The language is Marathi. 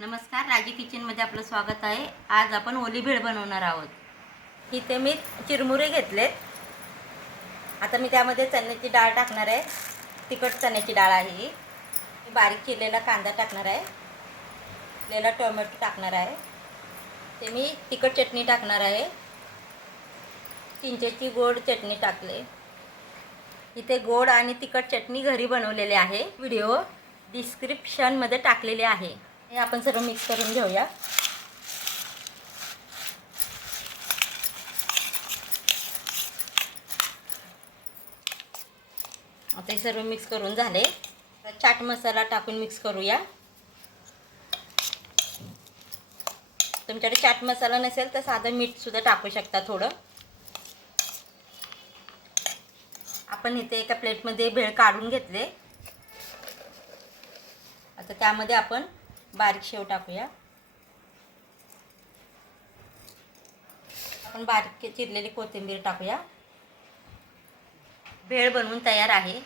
नमस्कार राजी किचनमध्ये आपलं स्वागत आहे. आज आपण ओली भेळ बनवणार आहोत. इथे मी चिरमुरे घेतलेत. आता मी त्यामध्ये चण्याची डाळ टाकणार आहे. तिखट चण्याची डाळ आहे ही. बारीक चिरलेला कांदा टाकणार आहे. चिरलेला टोमॅटो टाकणार आहे. ते मी तिखट चटणी टाकणार आहे. चिंचेची गोड चटणी टाकले. इथे गोड आणि तिखट चटणी घरी बनवलेले आहे. व्हिडिओ डिस्क्रिप्शनमध्ये टाकलेले आहे. हे आपण सर्व मिक्स करून घेऊया. आता हे सर्व मिक्स करून झाले. तर चाट मसाला टाकून मिक्स करूया. तुमच्याकडे चाट मसाला नसेल तर साधं मीठसुद्धा टाकू शकता थोडं. आपण इथे एका प्लेटमध्ये भेळ काढून घेतले. आता त्यामध्ये आपण बारीक शेव टाकूया. आपण बारीक चिरलेली कोथिंबीर टाकूया. भेळ बनवून तयार आहे.